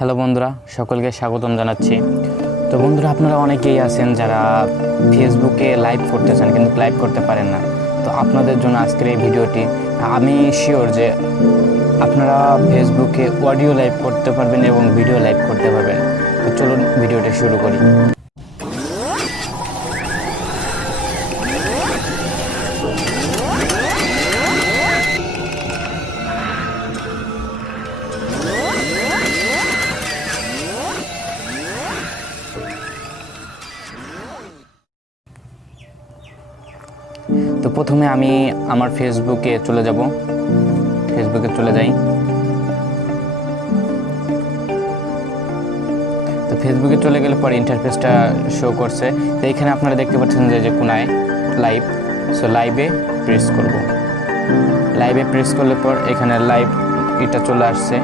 Hello বন্ধুরা, সকলকে স্বাগতম জানাচ্ছি। তো বন্ধুরা, আপনারা অনেকেই আছেন যারা ফেসবুকে লাইভ করতে চান কিন্তু লাইভ করতে পারেন না। তো আপনাদের জন্য আজকের এই ভিডিওটি। আমি শিওর যে আপনারা ফেসবুকে অডিও লাইভ করতে পারবেন এবং ভিডিও লাইভ করতে পারবেন। তো চলুন ভিডিওটি শুরু করি। তো প্রথমে আমি আমার ফেসবুকে চলে যাই। তো ফেসবুকে চলে গেলে পরে ইন্টারফেসটা শো করছে। তো এখানে আপনারা দেখতে পাচ্ছেন যে কোনায় লাইভ। সো লাইভে প্রেস করব। লাইভে প্রেস করলে পর এখানে লাইভ এটা চলে আসছে।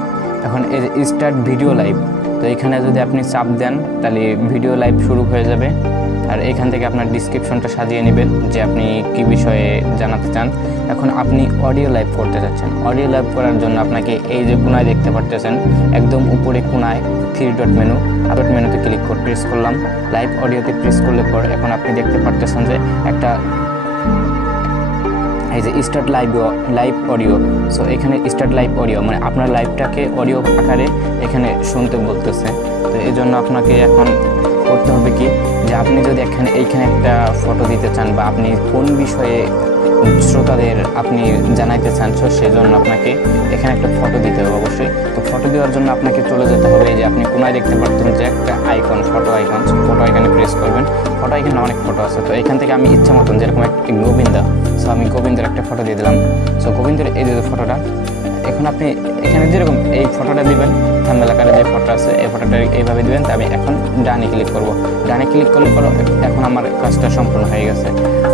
এখন এই যে স্টার্ট ভিডিও লাইভ, তো এখানে যদি আপনি চাপ দেন তাহলে ভিডিও লাইভ শুরু হয়ে যাবে। আর এখান থেকে আপনার ডিসক্রিপশনটা সাজিয়ে নেবেন যে আপনি কি বিষয়ে জানাতে চান। এখন আপনি অডিও লাইভ করতে চাচ্ছেন। অডিও লাইভ করার জন্য আপনাকে এই যে কোনায় দেখতে পাচ্ছেন, একদম উপরে কোনায় 3 ডট মেনু, ডট মেনুতে ক্লিক করে প্রেস করলাম। লাইভ অডিওতে প্রেস করলে পর এখন আপনি দেখতে পাচ্ছেন যে একটা এই যে স্টার্ট লাইভ অডিও। সো এখানে স্টার্ট লাইভ অডিও মানে আপনার লাইভটাকে অডিও আকারে এখানে শুনতে বলতেছে। তো এই জন্য আপনাকে এখন করতে হবে কি, যে আপনি যদি এইখানে একটা ফটো দিতে চান বা আপনি কোন বিষয়ে শ্রোতাদের আপনি জানাইতে চান, সেজন্য আপনাকে এখানে একটা ফটো দিতে হবে অবশ্যই। তো ফটো দেওয়ার জন্য আপনাকে চলে যেতে হবে, যে আপনি কোনায় দেখতে পাচ্ছেন যে একটা আইকন, ফটো আইকনে প্রেস করবেন। ফটো আইকনে অনেক ফটো আছে। তো এখান থেকে আমি ইচ্ছা মতন যেরকম একটা গোবিন্দা, সো আমি গোবিন্দের একটা ফটো দিয়ে দিলাম। সো গোবিন্দের এই যে ফটোটা, এখন আপনি এখানে যেরকম এই ফটোটা দিবেন, থাম্বনেল আকারে যে ফটো আছে এই ফটোটা এইভাবে দিবেন। তো আমি এখন ডানে ক্লিক করব। ডানে ক্লিক করলে পর এখন আমার কাজটা সম্পূর্ণ হয়ে গেছে।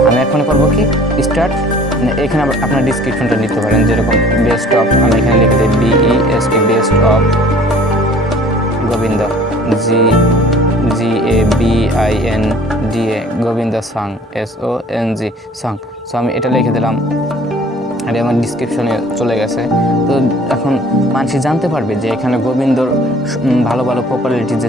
আমি এখন করব কি, স্টার্ট। এখানে আপনার ডিসক্রিপশনটা নিতে পারেন, যেরকম বেস্ট অফ, আমি এখানে লিখে দিই BEST best of Govinda, GABINDA Govinda song, SONG song. So আমি এটা লিখে দিলাম আর আমার ডিসক্রিপশনে চলে গেছে। তো এখন মানুষ জানতে পারবে যে এখানে গোবিন্দর ভালো ভালো পপুলারিটি যে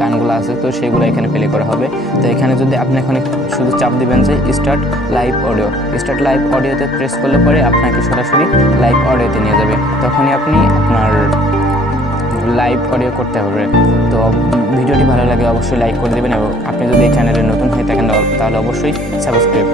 গানগুলো আছে, তো সেগুলো এখানে প্লে করা হবে। তো এখানে যদি আপনি এখন শুধু চাপ দিবেন যে start live audio, start live অডিওতে প্রেস করলে পরে আপনাকে সরাসরি লাইভ অডিওতে নিয়ে যাবে। তখনই আপনি আপনার লাইভ অডিও করতে হবে। তো ভিডিওটি ভালো লাগে অবশ্যই লাইক করে দেবেন, এবং আপনি যদি এই চ্যানেলে নতুন হয়ে থাকেন তাহলে অবশ্যই সাবস্ক্রাইব করবেন।